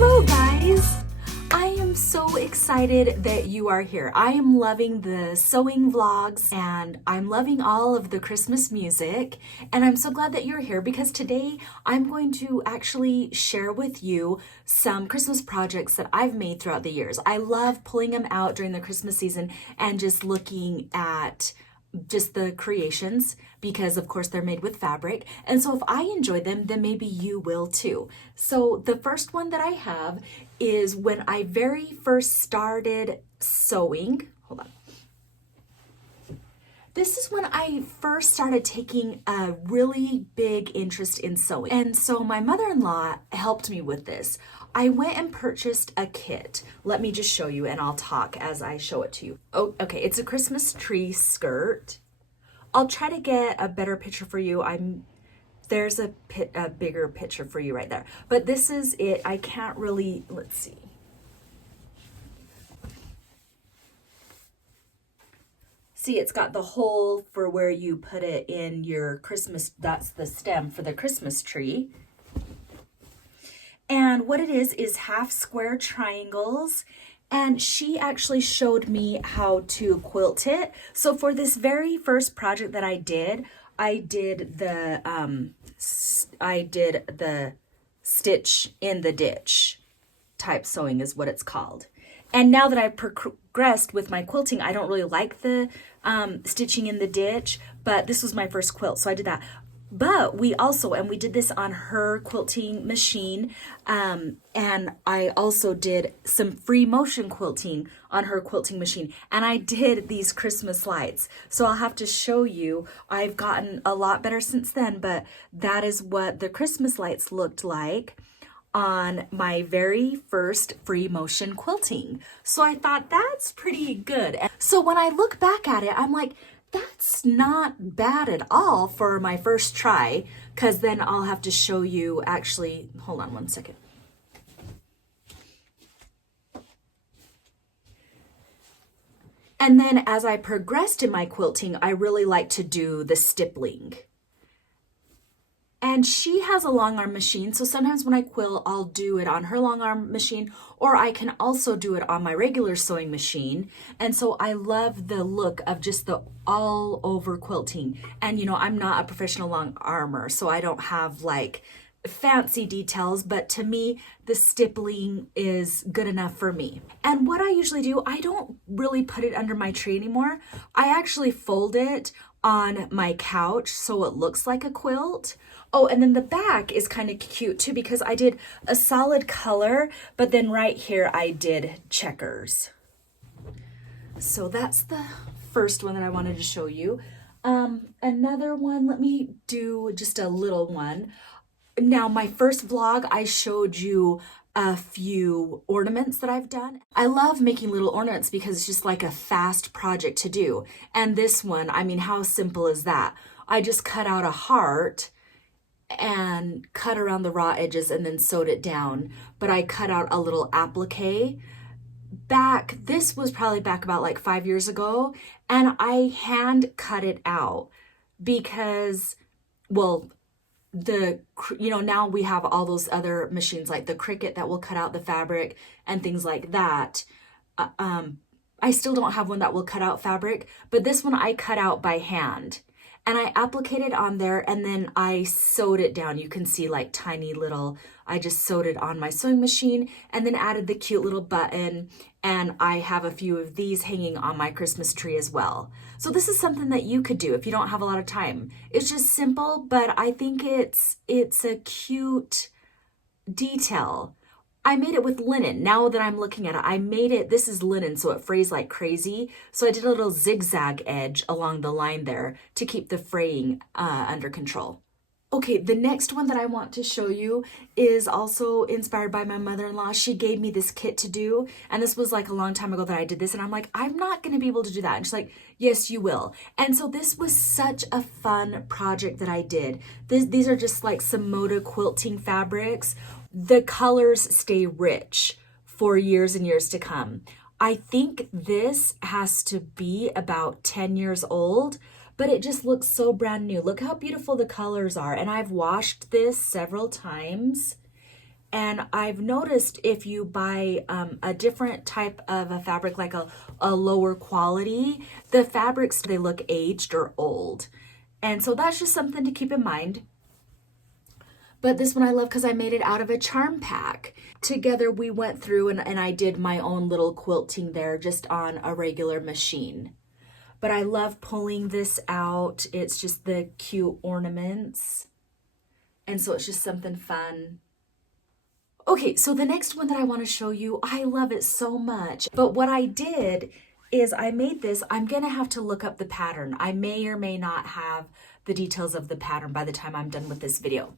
Hello guys! I am so excited that you are here. I am loving the sewing vlogs and I'm loving all of the Christmas music, and I'm so glad that you're here because today I'm going to actually share with you some Christmas projects that I've made throughout the years. I love pulling them out during the Christmas season and just looking at just the creations because of course they're made with fabric, and so if I enjoy them then maybe you will too. So the first one that I have is when I very first started sewing. Hold on. This is when I first started taking a really big interest in sewing. And so my mother-in-law helped me with this. I went and purchased a kit. Let me just show you and I'll talk as I show it to you. Oh, okay, it's a Christmas tree skirt. I'll try to get a better picture for you. There's a bigger picture for you right there. But this is it. I can't really, let's see. See, it's got the hole for where you put it in your Christmas, that's the stem for the Christmas tree. And what it is half square triangles. And she actually showed me how to quilt it. So for this very first project that I did the stitch in the ditch type sewing is what it's called. And now that I've progressed with my quilting, I don't really like the stitching in the ditch, but this was my first quilt, so I did that. But we did this on her quilting machine, and I also did some free motion quilting on her quilting machine, and I did these Christmas lights. So I'll have to show you. I've gotten a lot better since then, but that is what the Christmas lights looked like on my very first free motion quilting. So I thought that's pretty good. So when I look back at it, I'm like, that's not bad at all for my first try, because then I'll have to show you actually, hold on one second. And then as I progressed in my quilting, I really like to do the stippling. And she has a long arm machine, so sometimes when I quilt, I'll do it on her long arm machine, or I can also do it on my regular sewing machine. And so I love the look of just the all over quilting. And you know, I'm not a professional long armer, so I don't have like fancy details, but to me, the stippling is good enough for me. And what I usually do, I don't really put it under my tree anymore. I actually fold it on my couch so it looks like a quilt. Oh, and then the back is kind of cute too because I did a solid color, but then right here I did checkers. So that's the first one that I wanted to show you. Another one, let me do just a little one. Now, my first vlog, I showed you a few ornaments that I've done. I love making little ornaments because it's just like a fast project to do. And this one, I mean, how simple is that? I just cut out a heart and cut around the raw edges and then sewed it down. But I cut out a little applique. This was probably back about like 5 years ago, and I hand cut it out because, well, now we have all those other machines like the Cricut that will cut out the fabric and things like that. I still don't have one that will cut out fabric, but this one I cut out by hand. And I appliqued it on there and then I sewed it down. You can see like tiny little, I just sewed it on my sewing machine and then added the cute little button. And I have a few of these hanging on my Christmas tree as well. So this is something that you could do if you don't have a lot of time. It's just simple, but I think it's a cute detail. I made it with linen. Now that I'm looking at it, this is linen, so it frays like crazy. So I did a little zigzag edge along the line there to keep the fraying under control. Okay, the next one that I want to show you is also inspired by my mother-in-law. She gave me this kit to do, and this was like a long time ago that I did this, and I'm like, I'm not gonna be able to do that. And she's like, yes, you will. And so this was such a fun project that I did. These are just like some Moda quilting fabrics. The colors stay rich for years and years to come. I think this has to be about 10 years old, but it just looks so brand new. Look how beautiful the colors are. And I've washed this several times And I've noticed if you buy a different type of a fabric, like a lower quality, the fabrics, they look aged or old. And so that's just something to keep in mind. But this one I love because I made it out of a charm pack. Together we went through and I did my own little quilting there just on a regular machine. But I love pulling this out. It's just the cute ornaments. And so it's just something fun. Okay, so the next one that I want to show you, I love it so much. But what I did is I made this. I'm going to have to look up the pattern. I may or may not have the details of the pattern by the time I'm done with this video.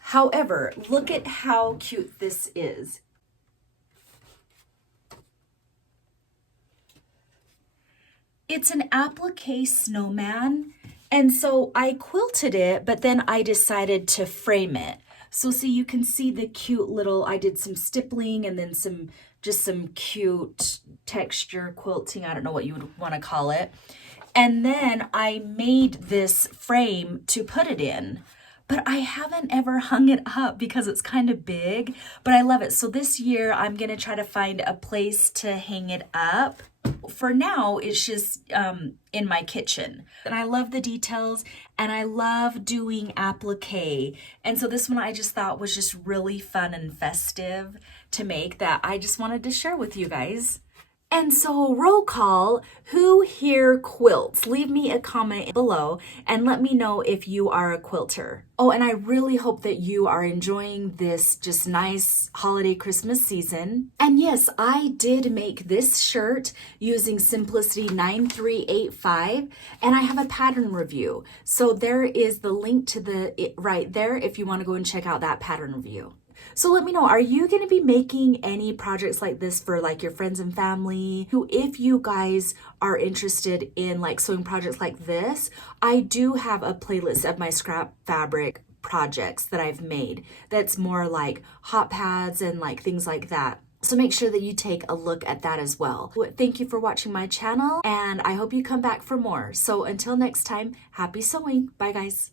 However, look at how cute this is. It's an applique snowman. And so I quilted it, but then I decided to frame it. So see, you can see the cute little, I did some stippling and then just some cute texture quilting. I don't know what you would want to call it. And then I made this frame to put it in. But I haven't ever hung it up because it's kind of big, but I love it. So this year I'm going to try to find a place to hang it up. For now, it's just in my kitchen. And I love the details and I love doing applique. And so this one I just thought was just really fun and festive to make, that I just wanted to share with you guys. And so roll call, who here quilts? Leave me a comment below and let me know if you are a quilter. Oh, and I really hope that you are enjoying this just nice holiday Christmas season. And yes, I did make this shirt using Simplicity 9385 and I have a pattern review. So there is the link to it right there if you want to go and check out that pattern review. So let me know, are you going to be making any projects like this for like your friends and family? If you guys are interested in like sewing projects like this, I do have a playlist of my scrap fabric projects that I've made that's more like hot pads and like things like that. So make sure that you take a look at that as well. Thank you for watching my channel and I hope you come back for more. So until next time, happy sewing. Bye guys.